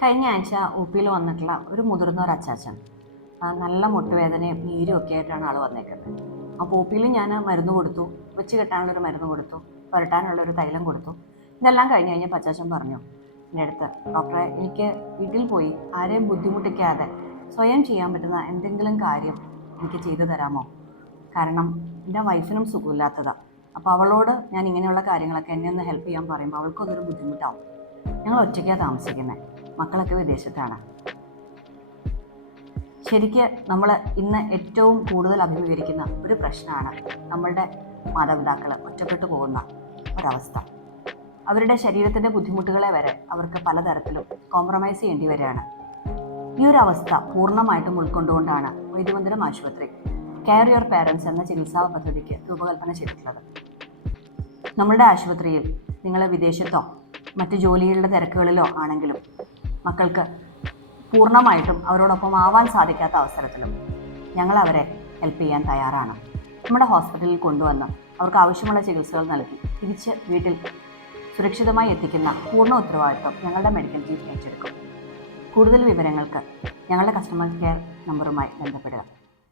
കഴിഞ്ഞ ആഴ്ച ഒ പിയിൽ വന്നിട്ടുള്ള ഒരു മുതിർന്ന ഒരു അച്ചാച്ചൻ. നല്ല മുട്ടുവേദനയും നീരും ഒക്കെ ആയിട്ടാണ് ആൾ വന്നേക്കുന്നത്. അപ്പോൾ ഒ പിയിൽ ഞാൻ മരുന്ന് കൊടുത്തു വെച്ച് കെട്ടാനുള്ളൊരു മരുന്ന് കൊടുത്തു പുരട്ടാനുള്ളൊരു തൈലം കൊടുത്തു. ഇതെല്ലാം കഴിഞ്ഞ് കഴിഞ്ഞപ്പോൾ അച്ചാച്ചൻ പറഞ്ഞു എന്റെ അടുത്ത് ഡോക്ടറെ എനിക്ക് വീട്ടിൽ പോയി ആരെയും ബുദ്ധിമുട്ടിക്കാതെ സ്വയം ചെയ്യാൻ പറ്റുന്ന എന്തെങ്കിലും കാര്യം എനിക്ക് ചെയ്തു തരാമോ? കാരണം എന്റെ വൈഫിനും സുഖമില്ലാത്തതാണ് അപ്പോൾ അവളോട് ഞാൻ ഇങ്ങനെയുള്ള കാര്യങ്ങളൊക്കെ എന്നെ ഒന്ന് ഹെൽപ്പ് ചെയ്യാൻ പറയുമ്പോൾ അവൾക്കതൊരു ബുദ്ധിമുട്ടാവും. ഞങ്ങൾ ഒറ്റയ്ക്കാണ് താമസിക്കുന്നത് മക്കളൊക്കെ വിദേശത്താണ്. ശരിക്ക് നമ്മൾ ഇന്ന് ഏറ്റവും കൂടുതൽ അഭിമുഖീകരിക്കുന്ന ഒരു പ്രശ്നമാണ് നമ്മളുടെ മാതാപിതാക്കൾ ഒറ്റപ്പെട്ടു പോകുന്ന ഒരവസ്ഥ. അവരുടെ ശരീരത്തിന്റെ ബുദ്ധിമുട്ടുകളെ വരെ അവർക്ക് പലതരത്തിലും കോംപ്രമൈസ് ചെയ്യേണ്ടി വരികയാണ്. ഈ ഒരു അവസ്ഥ പൂർണമായിട്ടും ഉൾക്കൊണ്ടുകൊണ്ടാണ് വൈദ്യമന്ദിരം ആശുപത്രി കെയർ യുവർ പാരൻസ് എന്ന ചികിത്സാ പദ്ധതിക്ക് രൂപകൽപ്പന ചെയ്തിട്ടുള്ളത്. നമ്മളുടെ ആശുപത്രിയിൽ നിങ്ങൾ വിദേശത്തോ മറ്റ് ജോലികളുടെ തിരക്കുകളിലോ ആണെങ്കിലും മക്കൾക്ക് പൂർണമായിട്ടും അവരോടൊപ്പം ആവാൻ സാധിക്കാത്ത അവസരത്തിലും ഞങ്ങൾ അവരെ ഹെൽപ്പ് ചെയ്യാൻ തയ്യാറാണ്. നമ്മുടെ ഹോസ്പിറ്റലിൽ കൊണ്ടുവന്ന് അവർക്ക് ആവശ്യമുള്ള ചികിത്സകൾ നൽകി. തിരിച്ച് വീട്ടിൽ സുരക്ഷിതമായി എത്തിക്കുന്ന പൂർണ ഉത്തരവാദിത്വം ഞങ്ങളുടെ മെഡിക്കൽ ടീം ഏറ്റെടുക്കും. കൂടുതൽ വിവരങ്ങൾക്ക് ഞങ്ങളുടെ കസ്റ്റമർ കെയർ നമ്പറുമായി ബന്ധപ്പെടുക.